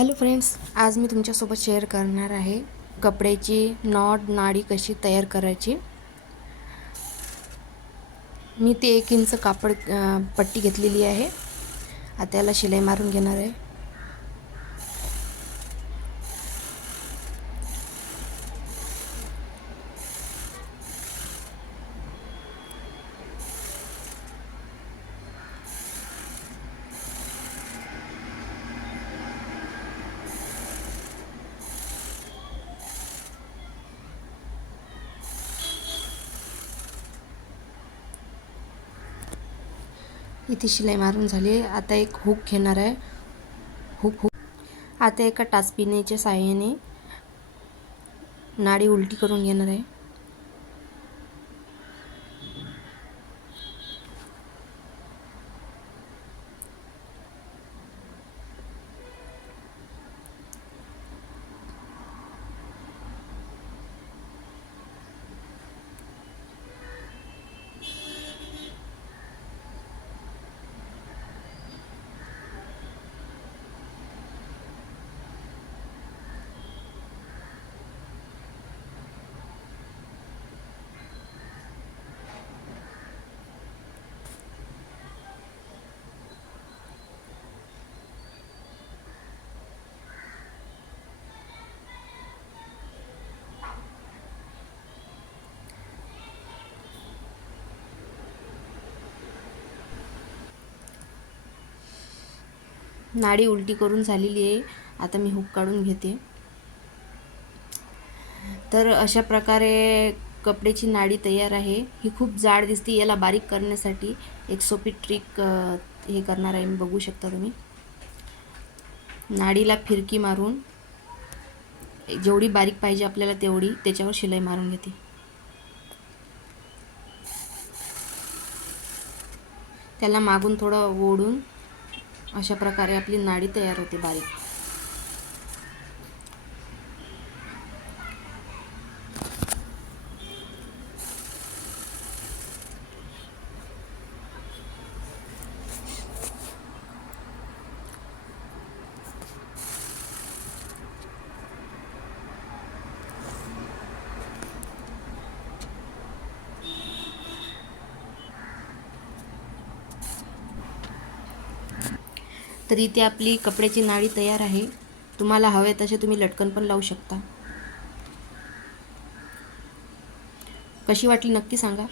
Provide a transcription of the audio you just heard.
Hello friends आज मी तुमच्यासोबत share करणार आहे कपड्याची नॉट नाडी कशी तयार करायची. मी ते एक इंच कापड पट्टी घेतलेली आहे. आता याला शिलाई मारून घेणार आहे. इथे शिलाई मारून झाली. आहे आता एक हुक घेणार आहे. Hook hook. आता एका टाचपिनेच्या साहाय्याने नाडी उलटी करून घेणार आहे. नाडी उलटी करून झालेली आहे. आता मी हुक काढून घेते. तर अशा प्रकारे कपड्याची नाडी तयार आहे. ही खूप जाड दिसते याला बारीक करण्यासाठी. एक सोपी ट्रिक हे करणार आहे. मी बघू शकता तुम्ही. नाडीला फिरकी मारून जेवढी बारीक पाहिजे आपल्याला तेवढी त्याच्यावर शिलाई मारून घेते. त्याला मागून थोडं ओढून अशा प्रकारे आपली नाडी तयार होते बारीक. तर इथे आपली कपड्याची नाळी तयार आहे. तुम्हाला हवे तसे तुम्ही लटकन पण लावू शकता. कशी वाटली नक्की सांगा.